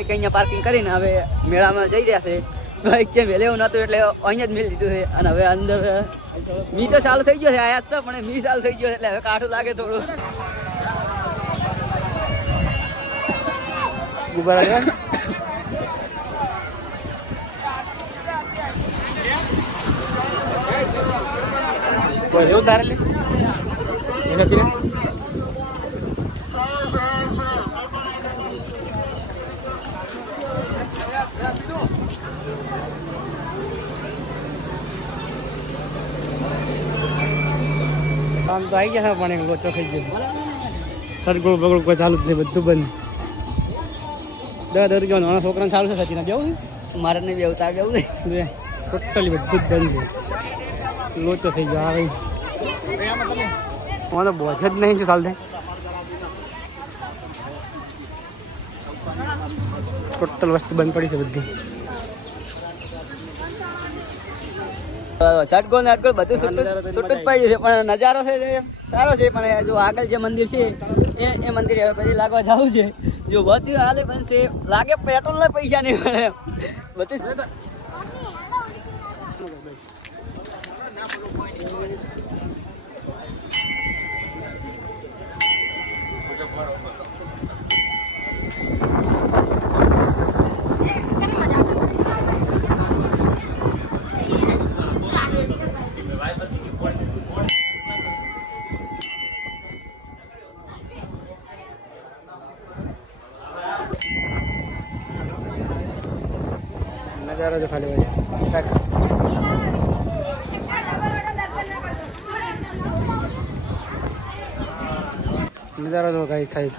Bike અહીંયા parking કરીને હવે મેળામાં જઈ રહ્યા છે. બાઇક છે મેલે એવું નહોતું એટલે અહીંયા જ મેળ દીધું છે. અને હવે અંદર, મી તો ચાલુ થઈ ગયો છે, આયા છે, પણ મી ચાલુ થઈ ગયો એટલે હવે કાઠું લાગે થોડું. લેવા બોલ એવું તારે લે એ આમ તો આવી ગયા પણ એક લોચો થઈ ગયો સરગોળ બગોળ કોઈ ચાલુ જ નહીં બધું બંધ. દર દર ગયો નાના છોકરાને ચાલુ છે સચિન જવું મારે નહીં બેવું તાર જવું નહીં ટોટલી બધું જ બંધ લોચો થઈ ગયો આવે મને બોજ જ નહીં છું ચાલતે. ટોટલ વસ્તુ બંધ પડી છે બધી. શટગોળ નાટગોળ બધું છૂટું જ- છૂટું જ પડ્યું છે પણ નજારો છે સારો છે પણ જો આગળ જે મંદિર છે એ એ મંદિર હવે પછી લાગવા જવું છે. જો બધું હાલે બનશે લાગે પેટ્રોલના પૈસા નહીં મળે. બધું નજારો જો ખાલી હોય નજારો જો કઈ ખાઈ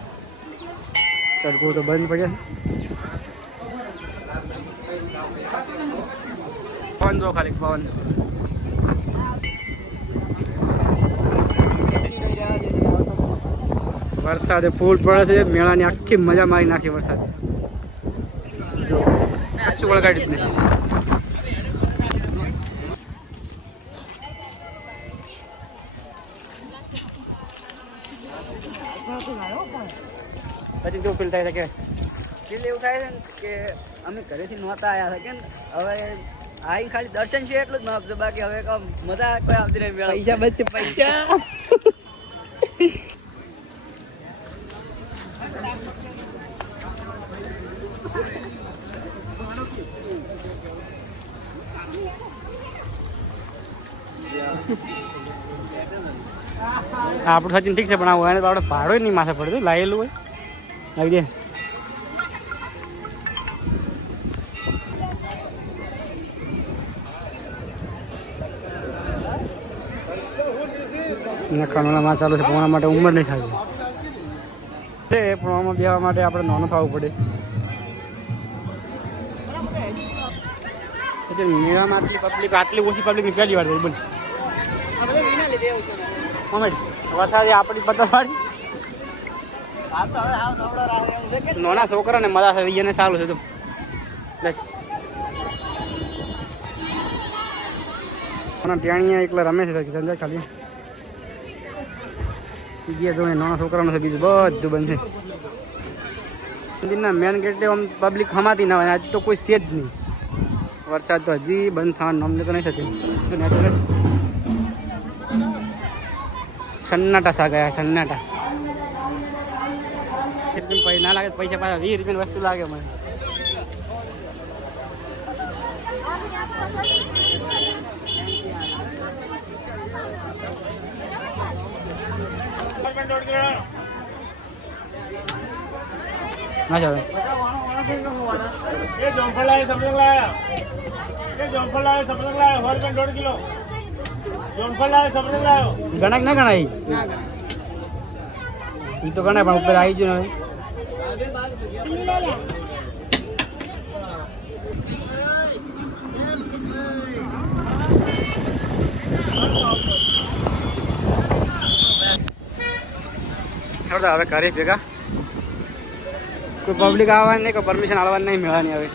ચડકું તો બંધ પડે પવન જો ખાલી, પવન. વરસાદે ફૂલ પડે છે, મેળાની આખી મજા મારી નાખી વરસાદ. જ નહીં પછી કેવું ફીલ થાય છે કે? ફીલ એવું થાય છે ને કે અમે ઘરેથી નહોતા આવ્યા હતા કે ને હવે આઈ ખાલી દર્શન છે એટલું જ માફ છે બાકી હવે મજા કોઈ આવતી નહીં મેળા પૈસા Thank પૈસા. આપણું સચિન ઠીક છે, પણ આવું એને તો આપણે ભાડો નહીં માથે પડતું લાયેલું હોય. આવી દે. નખાણોના માં ચાલુ છે પણ માટે ઉંમર નહીં થાય. છે પણ બેવા માટે આપણે નાનું ખાવું પડે. સચિન, મેળામાં આટલી પબ્લિક આટલી ઓછી પબ્લિક પહેલી વાર થઈ આ બધું વિના લીધે એવું અમે વરસાદે આપણી પતંગ પાડી આમ તો હવે આવ નવડો રાહ એમ છે કે નાના છોકરાને મજા છે એને સારું છે તો. બસ ટેણીયા એકલા રમે છે ખાલી. ગયા તો નાના છોકરાનું છે બીજું બધું બંધ છે. મંદિરના મેન ગેટે આમ પબ્લિક હમાતી ના હોય આજ તો કોઈ છે જ નહીં. વરસાદ તો હજી બંધ થવાનું નામ તો નહીં થતી. નેચરલ સન્નાટા સા ગયા સન્નાટા. ના લાગે, પૈસા પાછા વીસ રૂપિયાની વસ્તુ લાગે મને. એ જોંફળ લાવે સમજણ લાયા. એ જોંફળ લાવે સમજણ લાયા. સો રૂપિયા દોઢ કિલો. गणक ना गणाई? ये तो गणा ऊपर आई जो ना कार्य पब्लिक आवाज़ नहीं को? परमिशन आवाज़ नहीं मिला नहीं अभी.